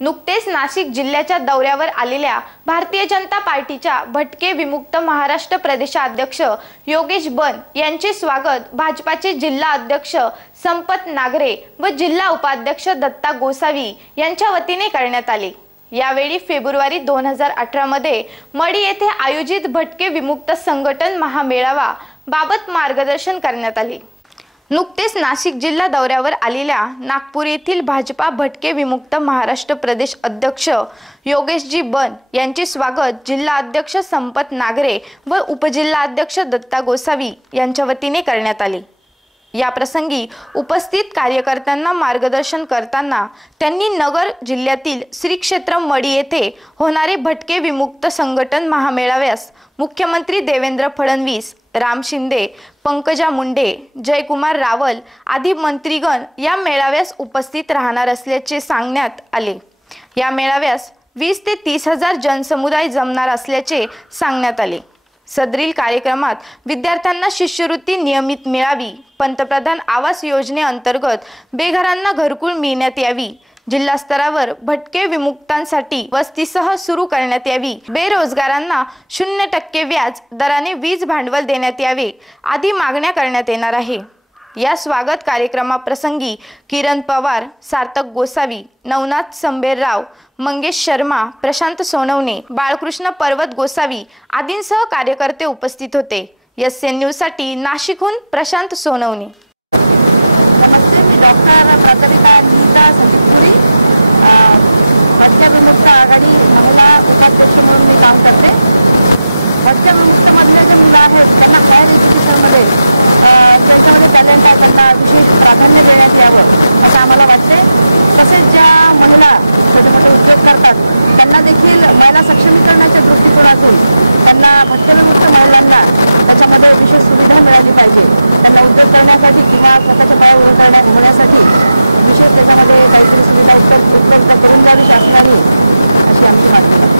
नुकतेच नाशिक जिल्ह्याच्या दौऱ्यावर आलेल्या भारतीय जनता पार्टीच्या भटके विमुक्त महाराष्ट्र प्रदेशाध्यक्ष योगेश बन यांचे स्वागत भाजपाचे जिल्हा अध्यक्ष संपत नागरे व जिल्हा उपाध्यक्ष दत्ता गोसावी यांच्या वतीने करण्यात आले. यावेळी फेब्रुवारी दोन हजार अठरामध्ये मडी येथे आयोजित भटके विमुक्त संघटन महामेळावा बाबत मार्गदर्शन करण्यात आले. नुकतेच नाशिक जिल्हा दौऱ्यावर आलेल्या नागपूर येथील भाजपा भटके विमुक्त महाराष्ट्र प्रदेश अध्यक्ष योगेशजी बन यांचे स्वागत जिल्हा अध्यक्ष संपत नागरे व उपजिल्हाध्यक्ष दत्ता गोसावी यांच्या वतीने करण्यात आले. या प्रसंगी उपस्थित कार्यकर्त्यांना मार्गदर्शन करताना त्यांनी नगर जिल्ह्यातील श्री क्षेत्र मडी येथे होणारे भटके विमुक्त संघटन महामेळाव्यास मुख्यमंत्री देवेंद्र फडणवीस राम शिंदे पंकजा मुंडे जयकुमार रावल आदी मंत्रीगण या मेळाव्यास उपस्थित राहणार असल्याचे सांगण्यात आले. या मेळाव्यास वीस ते तीस हजार जनसमुदाय जमणार असल्याचे सांगण्यात आले. सदरील कार्यक्रमात विद्यार्थ्यांना शिष्यवृत्ती नियमित मिळावी. पंतप्रधान आवास योजनेअंतर्गत बेघरांना घरकुल मिळण्यात यावी. जिल्हा स्तरावर भटके विमुक्तांसाठी वस्तीसह सुरू करण्यात यावी. बेरोजगारांना शून्य टक्के व्याज दराने वीज भांडवल देण्यात यावे. आदी मागण्या करण्यात येणार आहे. या स्वागत कार्यक्रमाप्रसंगी किरण पवार सार्थक गोसावी नवनाथ संबेरराव मंगेश शर्मा प्रशांत सोनवणे बाळकृष्ण पर्वत गोसावी आदींसह कार्यकर्ते उपस्थित होते. एस एन न्यूजसाठी नाशिकहून प्रशांत सोनवणे. नमस्ते मी डॉक्टर प्राथमिका नीता संदीपुरी भटक्या विमुक्त आघाडी महिला उपाध्यक्ष म्हणून मी काम करते भटक्या विमुक्तमधले जे मुलं आहेत त्यांना हायर एज्युकेशनमध्ये त्यांच्यामध्ये टॅलेंट आहे त्यांना विशेष प्राधान्य देण्यात यावं असं आम्हाला वाटते तसेच ज्या महिला छोटे मोठे उद्योग करतात त्यांना देखील महिला सक्षमीकरणाच्या दृष्टिकोनातून त्यांना भटक्यविमुक्त महिलांना त्याच्यामध्ये विशेष सुविधा मिळाली पाहिजे. त्यांना उद्योग करण्यासाठी किंवा स्वतःच्या पायावर उभं करण्या होण्यासाठी विशेष त्याच्यामध्ये काहीतरी सुविधा उपलब्ध उपलब्ध करून द्यावी शासनाने अशी आमची मागणी